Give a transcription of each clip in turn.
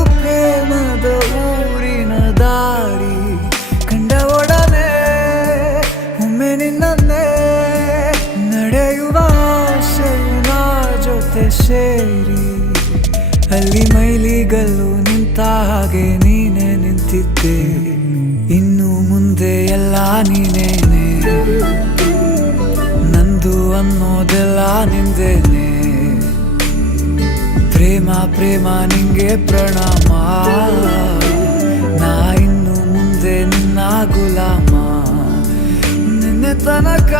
ಇದು ಪ್ರೇಮದ ಊರಿನ ದಾರಿ ಕಂಡ ಒಡನೆ ಒಮ್ಮೆ ನಿನ್ನೇ ನಡೆಯುವ ಆಸೆಯ ಜೊತೆ ಸೇರಿ ಅಲ್ಲಿ ಮೈಲಿಗಲ್ಲು ನಿಂತ ಹಾಗೆ ನೀನೆ ನಿಂತಿದ್ದೆ ಇನ್ನು ಮುಂದೆ ಎಲ್ಲ ನೀನೇನೆ ನಂದು ಅನ್ನೋದೆಲ್ಲ ನಿಂದೇನೆ ಪ್ರೇಮ ಪ್ರೇಮ ನಿಂಗೆ ಪ್ರಣಾಮ ನಾ ಇನ್ನು ಮುಂದೆ ನಿನ್ನ ಗುಲಾಮ ನಿನ್ನೆ ತನಕ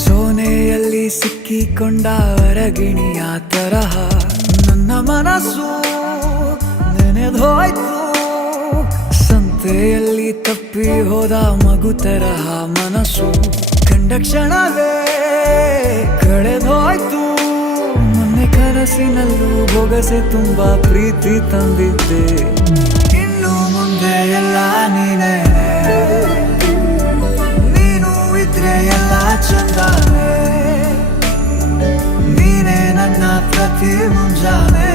ಸೋನೆಯಲ್ಲಿ ಸಿಕ್ಕಿಕೊಂಡ ಅರಗಿಣಿಯ ತರಹ ನನ್ನ ಮನಸ್ಸು ನೆನೆದೋಯ್ತು ಸಂತೆಯಲ್ಲಿ ತಪ್ಪಿ ಹೋದ ಮಗು ತರಹ ಮನಸ್ಸು ಕಂಡ ಕ್ಷಣವೇ ಕಳೆದೋಯ್ತು ಮೊನ್ನೆ ಕನಸಿನಲ್ಲೂ ಬೊಗಸೆ ತುಂಬಾ ಪ್ರೀತಿ ತಂದಿದ್ದೆ ಇನ್ನು ಮುಂದೆ ಎಲ್ಲ ನೀನೇ ಎಲ್ಲ ಚಂದಾನೆ ನೀನೇ ನನ್ನ ಪ್ರತಿ ಮುಂಜಾನೆ